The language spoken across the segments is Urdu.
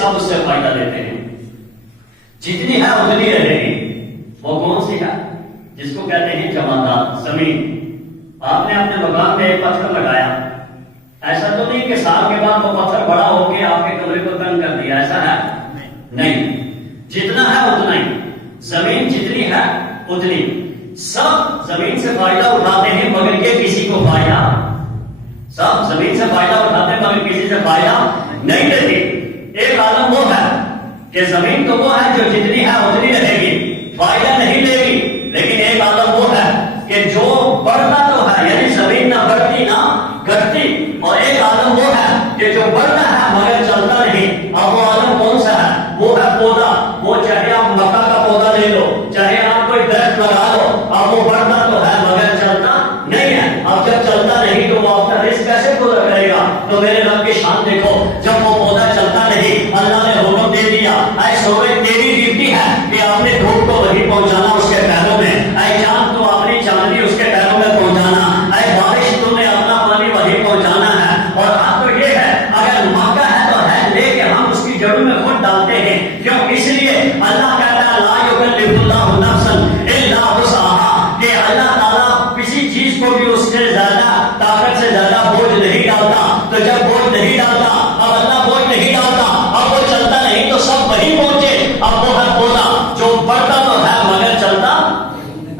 سب اس سے فائدہ لیتے ہیں، جتنی ہے اتنی رہے گی۔ وہ کون سی ہے؟ جس کو کہتے ہیں جمادات، زمین۔ آپ نے اپنے مکان میں ایک پتھر لگایا، ایسا تو نہیں کہ سال کے بعد وہ پتھر بڑا ہو کے آپ کے کمرے کو تنگ کر دیا، ایسا ہے نہیں، جتنا ہے اتنا ہی، زمین جتنی ہے اتنی۔ سب زمین سے فائدہ اٹھاتے ہیں مگر یہ کسی کو فائدہ، سب زمین سے فائدہ اٹھاتے ہیں مگر کسی سے فائدہ نہیں دیتی۔ ایک عالم وہ ہے کہ زمین تو وہ ہے جو جتنی ہے اتنی رہے گی، فائدہ نہیں دے گی، لیکن ایک عالم وہ ہے کہ جو بڑھتا تو ہے، یعنی زمین نہ بڑھتی نہ گھٹتی، اور ایک عالم وہ ہے کہ جو بڑھتا ہے مگر چلتا نہیں۔ اب وہ عالم کون سا ہے؟ وہ ہے پودا۔ وہ چاہے آپ مکا کا پودا لے لو، چاہے آپ کوئی درخت لگا لو، اب وہ بڑھتا تو ہے مگر چلتا نہیں ہے۔ اب جب چلتا نہیں تو وہ اپنا رزق کیسے پورا کرے گا؟ تو میرے رب کی شان دیکھو، جب وہ پودا چلتا نہیں، اللہ نے حکم دے دیا، اے سورج تیری ڈیوٹی ہے کہ آپ نے دھوپ کو وہیں پہنچانا اس کے پیروں میں، اے چاند تو اپنی چاندنی اس کے پیروں میں پہنچانا، اے بارش تم نے اپنا پانی وہیں پہنچانا ہے۔ اور اب تو یہ ہے اگر موقع ہے تو ہے، لے کے ہم اس کی جڑوں میں خود ڈالتے ہیں، کیوں؟ اس لیے اللہ کہتا ہے لا یکلف اللہ نفسا الا وسعها، کہ اللہ تعالیٰ کسی چیز کو بھی اس سے زیادہ طاقت سے زیادہ بوجھ نہیں ڈالتا۔ تو جب بوجھ نہیں ڈالتا، اب اللہ بوجھ نہیں ڈالتا، اب وہ چلتا نہیں تو سب وہیں پہنچے۔ اب وہ ہے پودا جو بڑھتا تو ہے مگر چلتا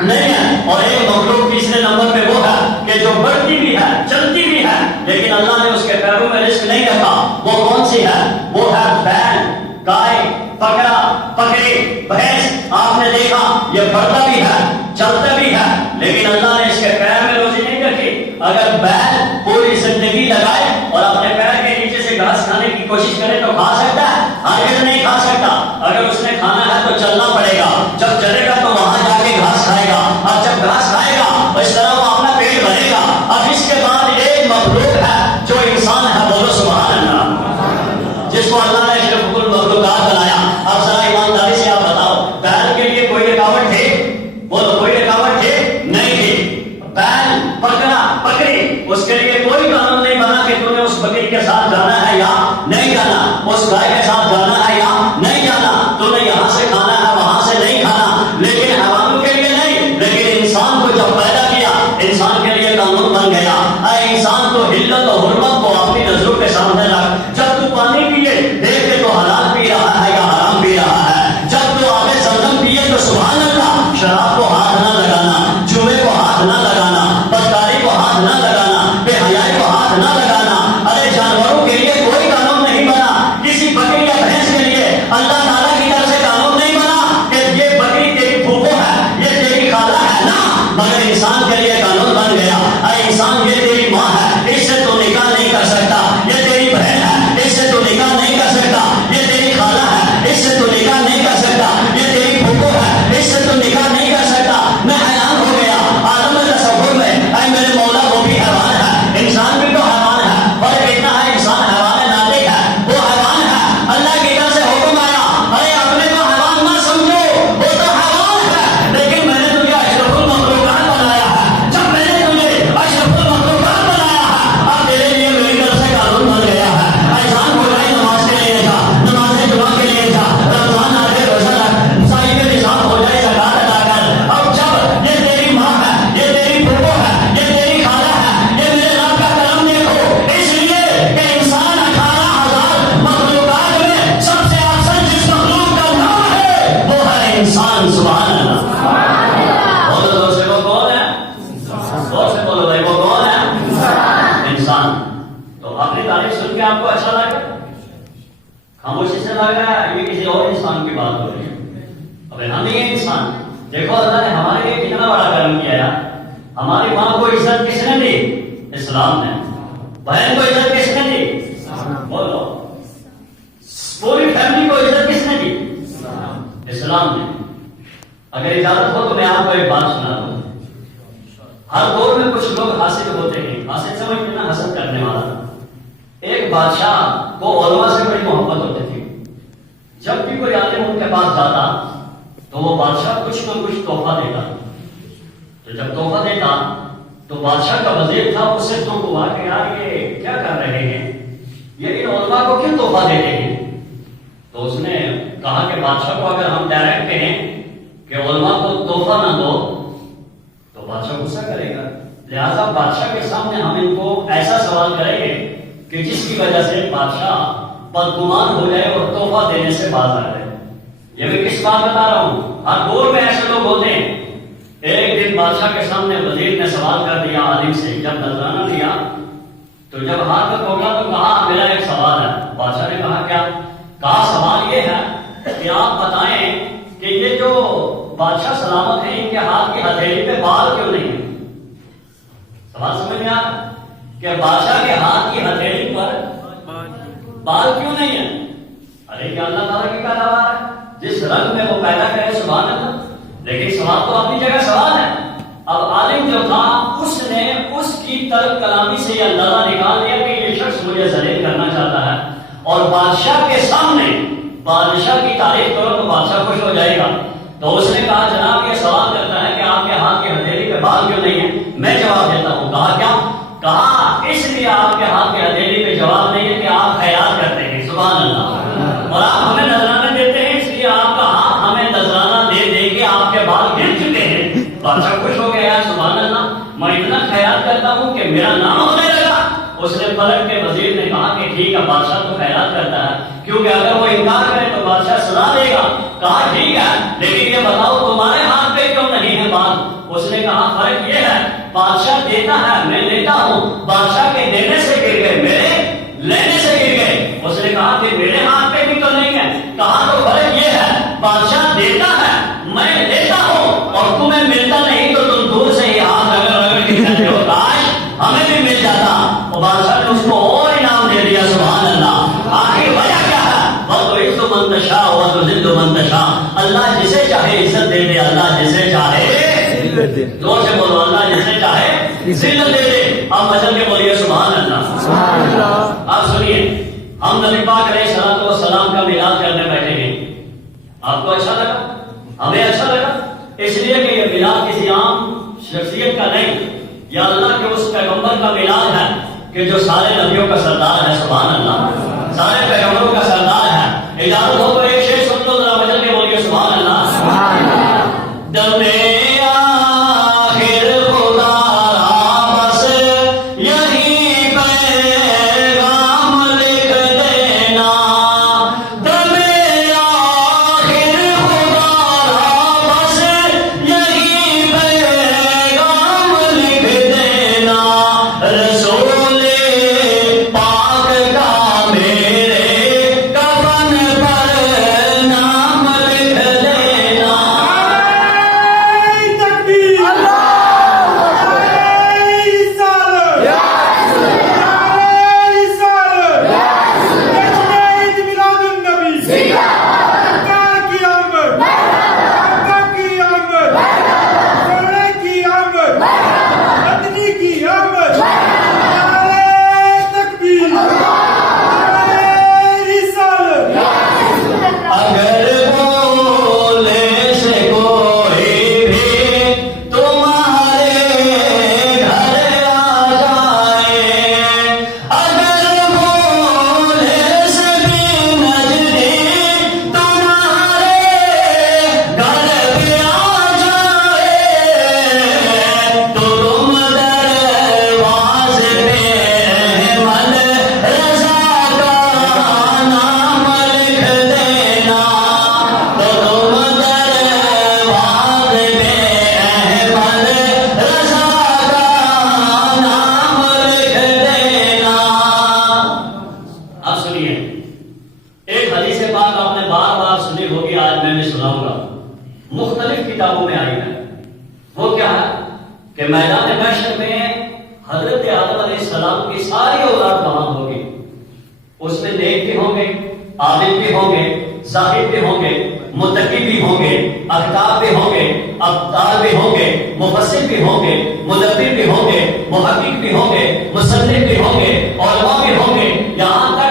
نہیں ہے، اور ایک مخلوق تیسرے نمبر پہ وہ ہے کہ جو بڑھتی بھی ہے چلتی بھی ہے لیکن اللہ نے اس کے پیروں میں رزق نہیں رکھا۔ وہ کون سی ہے؟ وہ ہے بیل، گائے، بکرا، بکری، بھینس۔ آپ نے دیکھا یہ بڑھتا بھی ہے چلتا بھی ہے لیکن اللہ نے اس کے پیر میں روزی نہیں رکھی۔ اگر بیل پوری زندگی لگائے اور اپنے پیر کے نیچے سے گھاس کھانے کی کوشش کرے تو کھا سکتا ہے؟ ہرگز نہیں کھا سکتا۔ اگر اس نے کھانا ہے تو چلنا پڑے گا، جب چلے گا تو وہاں جا کے گھاس کھائے گا، اور جب گھاس کھائے گا اس طرح وہ اپنا پیٹ بھرے گا۔ اب اس کے بعد ایک مخلوق ہے جو انسان ہے، بولو سبحان اللہ، جس کو اللہ نے اشرف المخلوقات بنایا۔ اب ذرا ایمانداری سے آپ بتاؤ، بیل کے لیے کوئی رکاوٹ تھی؟ بولو کوئی رکاوٹ تھی؟ نہیں تھی۔ بیل، بکرا، بکری، اس کے لیے کوئی قانون نہیں بنا کہ تم نے اس بکری کے ساتھ جانا ہے یا نہیں جانا، اس گائے کے ساتھ جانا ہے یا نہیں جانا، تم نے یہاں سے کھانا ہے وہاں سے نہیں کھانا۔ لیکن حیوانوں کے لیے نہیں، لیکن انسان کو جب پیدا کیا انسان کے لیے قانون بن گیا، اے انسان تو حلت و حرمت کو اپنی نظروں کے سامنے رکھ۔ جب تو پانی پیے دیکھ کے تو حلال پی رہا ہے یا حرام پی رہا ہے، جب تو آگے زمزم پیے تو سبحان اللہ، شراب کو ہاتھ نہ لگانا، جوئے کو ہاتھ نہ لگانا، بدکاری کو ہاتھ نہ لگانا، بے حیائی کو ہاتھ نہ لگانا۔ ارے جانوروں کے لیے کوئی قانون نہیں بنا، کسی بکری یا بھینس کے لیے اللہ تعالیٰ کی طرف سے قانون نہیں بنا کہ یہ بکری تیری پھوپھو ہے، یہ تیری خالہ ہے، نا، مگر انسان کے لیے قانون بن گیا، اے انسان یہ تیری ماں ہے، اس سے تو نکاح نہیں کر سکتا، یہ تیری بہن ہے، اس سے تو نکاح نہیں کر سکتا، یہ تیری خالہ ہے، اس سے تو نکاح نہیں کر سکتا، یہ تیری پھوپھو ہے، اس سے تو نکاح نہیں کر سکتا۔ میں حیران ہو گیا عالم تصور میں، اے میرے مولا وہ بھی حیوان ہے، انسان بھی تو حیوان ہے، اور اتنا ہے انسان حیوان ناطق ہے، وہ حیوان ہے، اللہ کی طرف سے حکم آیا، ارے اپنے کو حیوان نہ سمجھو، وہ تو حیوان ہے، لیکن میں نے تجھے اشرف المخلوقات بنایا ہے۔ جب میں نے تجھے اشرف المخلوقات بنایا ہے، اب تیرے لیے میری طرف سے قانون بن گیا ہے، اذان ہو جائے نماز کے لیے جا، نماز جمعہ کے لیے جا، رمضان آ جائے روزہ رکھ، صاحب نصاب ہو جائے زکات ادا کر۔ اب جب یہ تیری ماں ہے، یہ تیری پھوپھو ہے، یہ تیری خالہ ہے، یہ میرے رب کا کرم دیکھو، اس لیے کہ انسان 18,000 مخلوقات میں سب سے افضل جس مخلوق کا نام ہے وہ ہے انسان۔ سبحان اللہ، بولو زور سے، وہ کون ہے؟ زور سے بولو بھائی، وہ کون ہے؟ انسان۔ تو اپنی تعریف سن کے آپ کو اچھا لگا؟ خاموشی سے لگ رہا ہے یہ کسی اور انسان کی بات ہو رہی ہے؟ اب ہم ہی ہیں انسان۔ دیکھو اللہ نے ہمارے لیے کتنا بڑا کرم کیا ہے۔ ہماری ماں کو عزت کس نے دی؟ اسلام نے۔ بہن کو عزت کس نے دی؟ بولو۔ پوری فیملی کو عزت کس نے دی؟ اسلام نے۔ اگر اجازت ہو تو میں آپ کو ایک بات سنا دوں۔ ہر دور میں کچھ لوگ حاسد ہوتے ہیں، حاسد سمجھتے نا، حسد کرنے والا۔ ایک بادشاہ کو علماء سے بڑی محبت ہوتی تھی، جب بھی کوئی عالم ان کے پاس جاتا تو وہ بادشاہ کچھ نہ کچھ تحفہ دیتا، تو جب تحفہ دیتا تو بادشاہ کا وزیر تھا، اس سے دکھ ہوا کہ یار یہ کیا کر رہے ہیں، یہ ان علماء کو کیوں تحفہ دیتے ہیں؟ تو اس نے کہا کہ بادشاہ کو اگر ہم ڈائریکٹ کہیں کہ علماء کو تحفہ نہ دو تو بادشاہ غصہ کرے گا، لہٰذا بادشاہ کے سامنے ہم ان کو ایسا سوال کریں گے کہ جس کی وجہ سے بادشاہ بدگمان ہو جائے اور تحفہ دینے سے باز آ جائے۔ یہ میں کس بات بتا رہا ہوں، ہر دور میں ایسے لوگ ہوتے ہیں۔ ایک دن بادشاہ کے سامنے وزیر نے سوال کر دیا عالم سے، جب نذرانہ دیا تو جب ہاتھ میں پکڑا تو کہا میرا ایک سوال ہے۔ بادشاہ نے کہا کیا؟ کہا سوال یہ ہے کہ آپ بتائیں کہ یہ جو بادشاہ سلامت ہیں ان کے ہاتھ کی ہتھیلی پہ بال کیوں نہیں ہے؟ سوال سمجھ میں آ کہ بادشاہ کے ہاتھ کی ہتھیلی پر بال کیوں نہیں ہے؟ ارے کیا اللہ تعالیٰ کی پیداوار ہے، جس رنگ میں وہ پیدا کرے سبحان اللہ، لیکن سوال تو اپنی جگہ سوال ہے۔ اب عالم جو تھا اس نے اس کی ترک کلامی سے یہ اندازہ نکال دیا کہ یہ شخص مجھے ذلیل کرنا چاہتا ہے، اور بادشاہ کے سامنے بادشاہ کی تعریف کرو تو بادشاہ خوش ہو جائے گا۔ تو اس نے کہا جناب یہ سوال کرتا ہے کہ آپ کے ہاتھ کی ہتھیلی پہ بال کیوں نہیں ہے؟ میں جواب دیتا ہوں۔ کہا کیا؟ کہا اس لیے آپ کے ہاتھ کی ہتھیلی پہ جواب نہیں ہے کہ آپ خیال کرتے ہیں سبحان اللہ، اور آپ ہمیں نذرانہ دیتے ہیں، اس لیے آپ کا ہاتھ ہمیں نذرانہ دے دے کے آپ کے بال گر چکے ہیں۔ بادشاہ خوش ہو گیا سبحان اللہ، میں اتنا خیال کرتا ہوں کہ میرا نام ہونے لگا۔ اس نے پلٹ کے وزیر نے کہا کہ ٹھیک ہے بادشاہ تو خیرات کرتا ہے، کیونکہ اگر وہ انکار کرے تو بادشاہ سزا دے گا۔ کہا ٹھیک ہے لیکن یہ بتاؤ تمہارے ہاتھ پہ کیوں نہیں ہے بال؟ اس نے کہا فرق یہ ہے بادشاہ دیتا ہے میں لیتا ہوں، بادشاہ کے دینے سے گر گئے میرے لینے سے گر گئے۔ اس نے کہا کہ میرے ہاتھ پہ بھی تو نہیں ہے۔ کہا تو فرق یہ ہے بادشاہ دیتا ہے میں لیتا ہوں، اور تمہیں ملتا نہیں تو تم دور سے ہی ہاتھ رگڑ رگڑ کے کہتے ہو کاش ہمیں بھی مل جاتا۔ اور بادشاہ نے اس کو اور انعام دے دیا سبحان اللہ۔ آخر وجہ کیا ہے؟ وَتُعِزُّ مَن تَشَاءُ وَتُذِلُّ مَن تَشَاءُ، اللہ جسے چاہے عزت دے دے، اللہ جسے چاہے زور سے بولو اللہ جسے چاہے ذلت دے دے۔ آپ بچن کے بولیے سبحان اللہ۔ آپ سنیے ہم نبی پاک علیہ الصلوۃ والسلام کا میلاد کرنے بیٹھے ہیں، آپ کو اچھا لگا؟ ہمیں اچھا لگا، اس لیے کہ یہ میلاد کسی عام شخصیت کا نہیں، یا اللہ کے اس پیغمبر کا میلاد ہے کہ جو سارے نبیوں کا سردار ہے سبحان اللہ، سارے پیغمبروں کا سردار ہے۔ اجازت ہو تو ایک شعر سن لو ذرا بچن کے بولیے سبحان اللہ۔ دمے مختلف کتابوں میں آئی ہے۔ وہ کیا ہے کہ میدان محشر میں حضرت آدم علیہ السلام کی ساری اولاد وہاں ہوگی، اس میں نیک بھی ہوں گے، عابد بھی ہوں گے، زاہد بھی ہوں گے، متقی بھی ہوں گے، اختاب بھی ہوں گے، ابطال بھی ہوں گے، مفسر بھی ہوں گے، مدبر بھی ہوں گے، محقق بھی ہوں گے، مصنف بھی ہوں گے، علماء بھی ہوں گے، یہاں تک